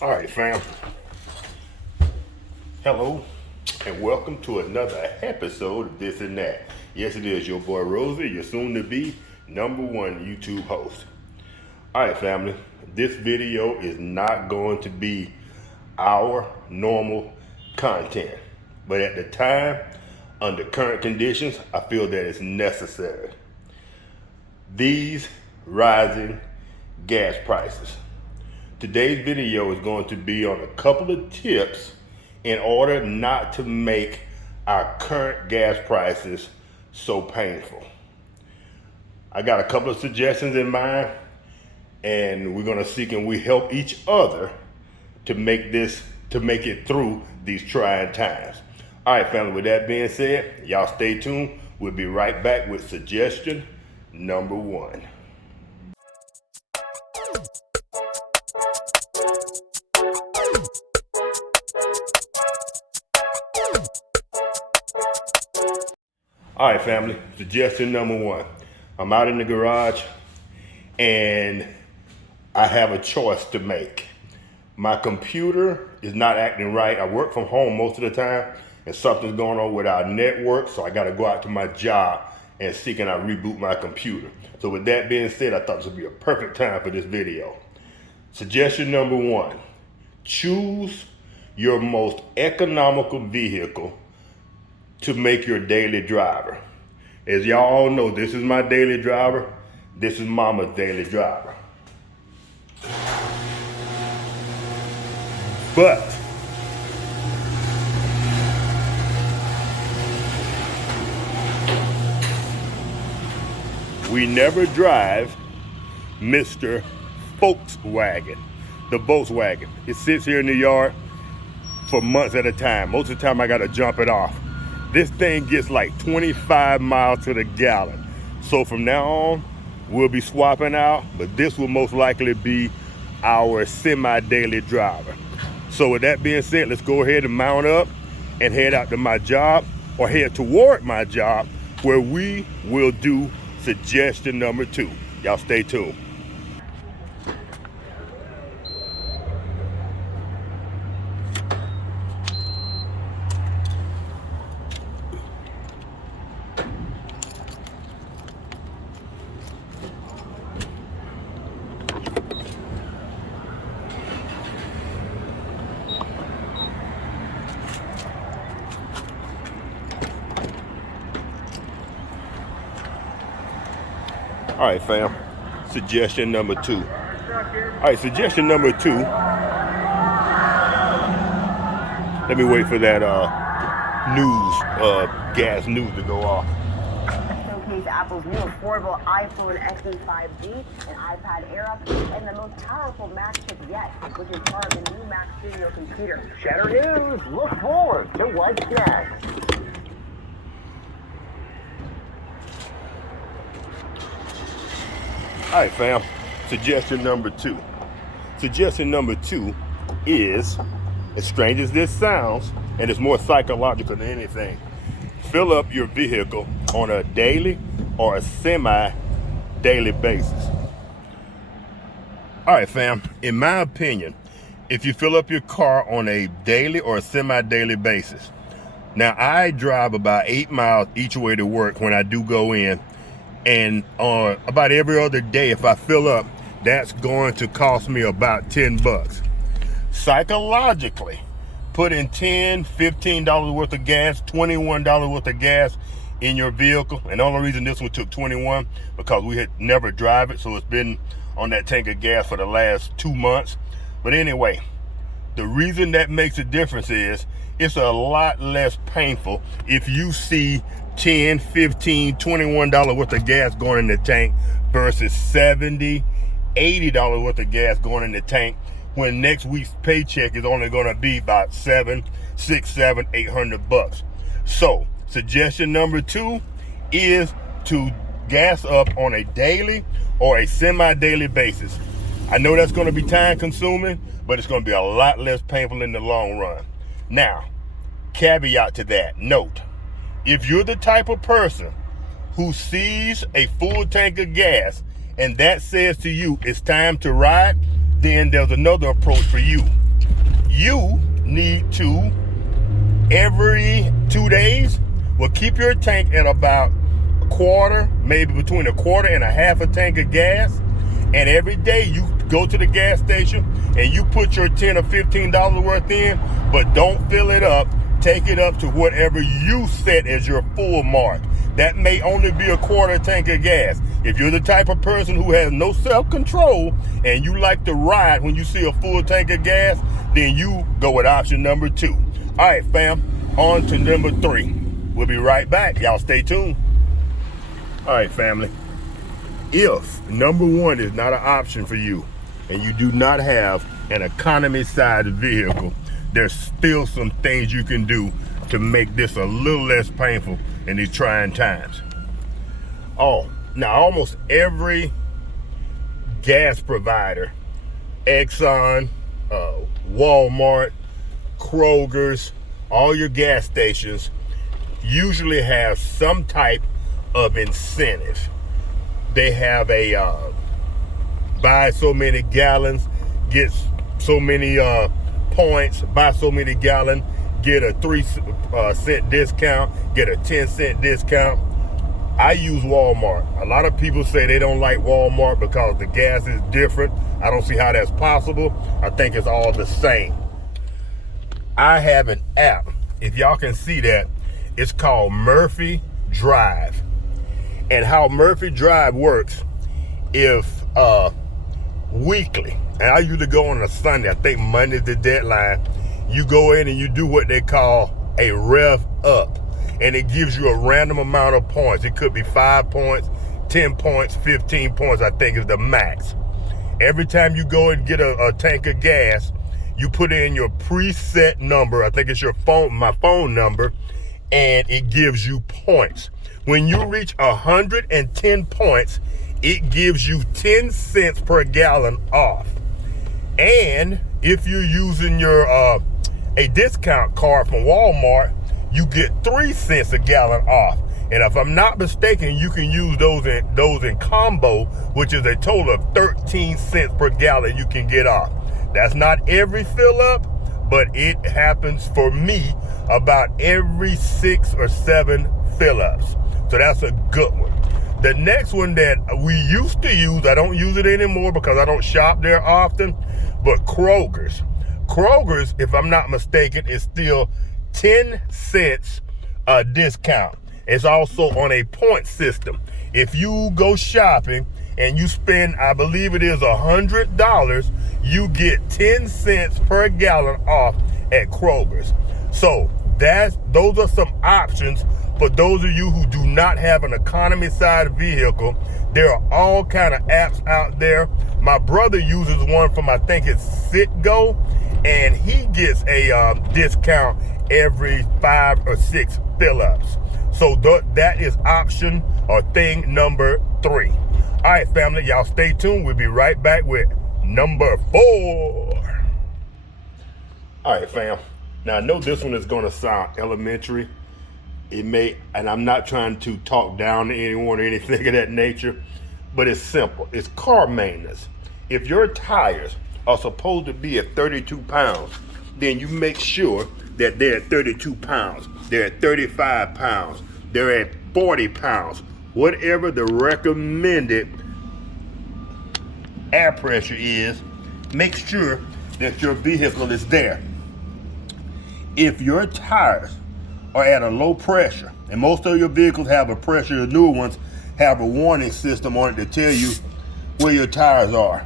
All right, fam. Hello, and welcome to another episode of This and That. Yes, it is your boy Rosie, your soon-to-be #1 YouTube host. All right, family. This video is not going to be our normal content, but at the time, under current conditions, I feel that it's necessary. These rising gas prices. Today's video is going to be on a couple of tips in order not to make our current gas prices so painful. I got a couple of suggestions in mind, and we're gonna see can we help each other to make it through these trying times. All right, family, with that being said, y'all stay tuned. We'll be right back with suggestion number 1. All right, family, suggestion number 1. I'm out in the garage and I have a choice to make. My computer is not acting right. I work from home most of the time and something's going on with our network, so I gotta go out to my job and see can I reboot my computer. So with that being said, I thought this would be a perfect time for this video. Suggestion number 1, choose your most economical vehicle to make your daily driver. As y'all all know, this is my daily driver. This is Mama's daily driver. But we never drive Mr. Volkswagen, the Volkswagen. It sits here in the yard for months at a time. Most of the time I gotta jump it off. This thing gets like 25 miles to the gallon. So from now on, we'll be swapping out, but this will most likely be our semi-daily driver. So with that being said, let's go ahead and mount up and head out to my job, or head toward my job, where we will do suggestion number 2. Y'all stay tuned. All right, fam. Suggestion number 2. All right, suggestion number 2. Let me wait for that gas news to go off. Showcase Apple's new affordable iPhone SE 5G and iPad Air up, and the most powerful Mac chip yet, which is part of the new Mac Studio computer. Cheddar News, look forward to what's next. All right, fam. Suggestion number 2. Suggestion number 2 is, as strange as this sounds, and it's more psychological than anything, fill up your vehicle on a daily or a semi-daily basis. All right, fam. In my opinion, if you fill up your car on a daily or a semi-daily basis, now I drive about 8 miles each way to work when I do go in, and about every other day, if I fill up, that's going to cost me about $10. Psychologically, putting $10, $15 worth of gas, $21 worth of gas in your vehicle, and the only reason this one took 21 because we had never drive it, so it's been on that tank of gas for the last 2 months. But anyway, the reason that makes a difference is it's a lot less painful if you see $10, $15, $21 worth of gas going in the tank versus $70, $80 worth of gas going in the tank, when next week's paycheck is only going to be about $700, $600, $700, $800. So suggestion number 2 is to gas up on a daily or a semi-daily basis. I know that's going to be time consuming, but it's going to be a lot less painful in the long run. Now, caveat to that, note, if you're the type of person who sees a full tank of gas and that says to you it's time to ride, then there's another approach for you. you need to, every 2 days, will keep your tank at about a quarter, maybe between a quarter and a half a tank of gas. And every day you go to the gas station and you put your $10 or $15 worth in, but don't fill it up. Take it up to whatever you set as your full mark. That may only be a quarter tank of gas. If you're the type of person who has no self-control and you like to ride when you see a full tank of gas, then you go with option number 2. All right, fam, on to number 3. We'll be right back. Y'all stay tuned. All right, family. If number 1 is not an option for you and you do not have an economy size vehicle, there's still some things you can do to make this a little less painful in these trying times. Oh, now almost every gas provider, Exxon, Walmart, Kroger's, all your gas stations usually have some type of incentive. They have a buy so many gallons, get so many points, buy so many gallons, get a 3-cent discount, get a 10-cent discount. I use Walmart. A lot of people say they don't like Walmart because the gas is different. I don't see how that's possible. I think it's all the same. I have an app, if y'all can see that, it's called Murphy Drive. And how Murphy Drive works, if weekly, and I usually go on a Sunday, I think Monday's the deadline, you go in and you do what they call a rev up. And it gives you a random amount of points. It could be 5 points, 10 points, 15 points, I think is the max. Every time you go and get a tank of gas, you put in your preset number, I think it's my phone number, and it gives you points. When you reach 110 points, it gives you 10 cents per gallon off. And if you're using your a discount card from Walmart, you get 3 cents a gallon off. And if I'm not mistaken, you can use those in combo, which is a total of 13 cents per gallon you can get off. That's not every fill up, but it happens for me about every 6 or 7 fill ups. So that's a good one. The next one that we used to use, I don't use it anymore because I don't shop there often, but Kroger's. Kroger's, if I'm not mistaken, is still 10 cents a discount. It's also on a point system. If you go shopping and you spend, I believe it is $100, you get 10 cents per gallon off at Kroger's. So those are some options for those of you who do not have an economy side vehicle. There are all kind of apps out there. My brother uses one from, I think it's Citgo, and he gets a discount every 5 or 6 fill-ups. So that is option or thing number 3. All right, family, y'all stay tuned. We'll be right back with number 4. All right, fam. Now, I know this one is going to sound elementary. It may, and I'm not trying to talk down to anyone or anything of that nature, but it's simple. It's car maintenance. If your tires are supposed to be at 32 pounds, then you make sure that they're at 32 pounds. They're at 35 pounds. They're at 40 pounds. Whatever the recommended air pressure is, make sure that your vehicle is there. If your tires are at a low pressure, and most of your vehicles have a pressure, the newer ones have a warning system on it to tell you where your tires are.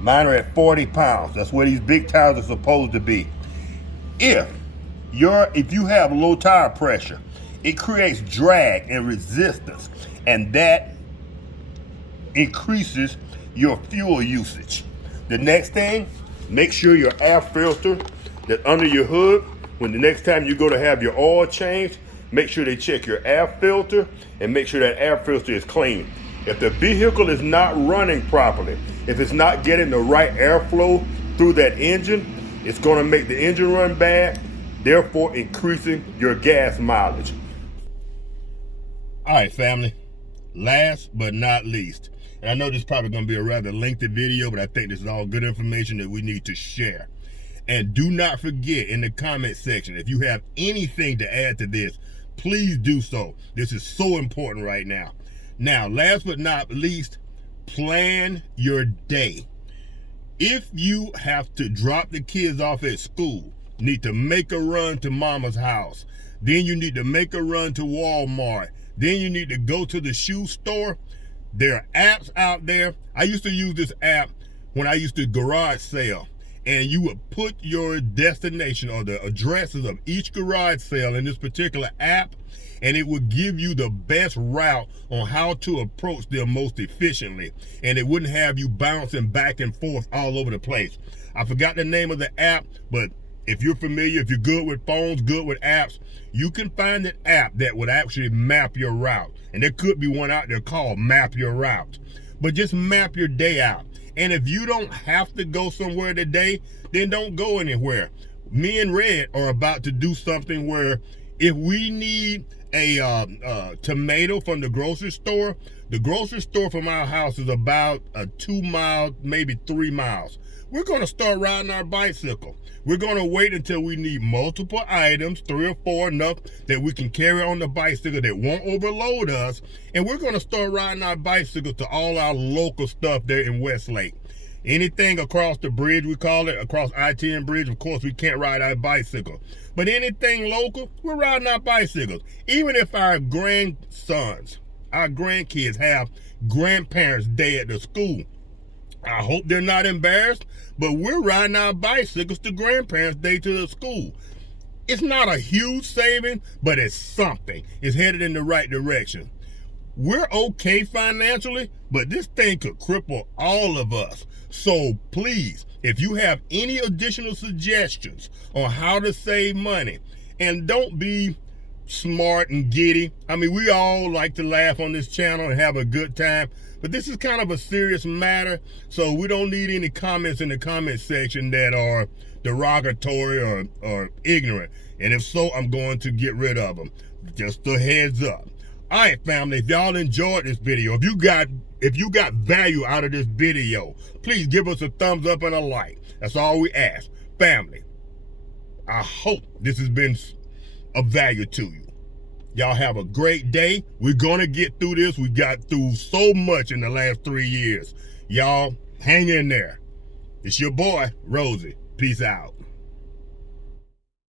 Mine are at 40 pounds. That's where these big tires are supposed to be. If you have low tire pressure, it creates drag and resistance, and that increases your fuel usage. The next thing, make sure your air filter that's under your hood, when the next time you go to have your oil changed, make sure they check your air filter and make sure that air filter is clean. If the vehicle is not running properly, if it's not getting the right airflow through that engine, it's going to make the engine run bad, therefore increasing your gas mileage. All right, family. Last but not least, and I know this is probably going to be a rather lengthy video, but I think this is all good information that we need to share. And do not forget in the comment section, if you have anything to add to this, please do so. This is so important right now. Now, last but not least, plan your day. If you have to drop the kids off at school, need to make a run to mama's house, then you need to make a run to Walmart, then you need to go to the shoe store. There are apps out there. I used to use this app when I used to garage sale, and you would put your destination or the addresses of each garage sale in this particular app, and it would give you the best route on how to approach them most efficiently, and it wouldn't have you bouncing back and forth all over the place. I forgot the name of the app, but if you're familiar, if you're good with phones, good with apps, you can find an app that would actually map your route. And there could be one out there called Map Your Route. But just map your day out. And if you don't have to go somewhere today, then don't go anywhere. Me and Red are about to do something where if we need a tomato from the grocery store from our house is about a 2 mile, maybe 3 miles. We're going to start riding our bicycle. We're going to wait until we need multiple items, 3 or 4 enough that we can carry on the bicycle that won't overload us. And we're going to start riding our bicycles to all our local stuff there in Westlake. Anything across the bridge, we call it, across I-10 bridge, of course, we can't ride our bicycle. But anything local, we're riding our bicycles. Even if our grandsons, our grandkids have grandparents' day at the school, I hope they're not embarrassed, but we're riding our bicycles to grandparents' day to the school. It's not a huge saving, but it's something. It's headed in the right direction. We're okay financially, but this thing could cripple all of us. So please, if you have any additional suggestions on how to save money, and don't be smart and giddy. I mean, we all like to laugh on this channel and have a good time, but this is kind of a serious matter, so we don't need any comments in the comment section that are derogatory or ignorant. And if so, I'm going to get rid of them. Just a heads up. All right, family, if y'all enjoyed this video, if you got value out of this video, please give us a thumbs up and a like. That's all we ask. Family, I hope this has been of value to you. Y'all have a great day. We're gonna get through this. We got through so much in the last 3 years. Y'all hang in there. It's your boy, Rosie. Peace out.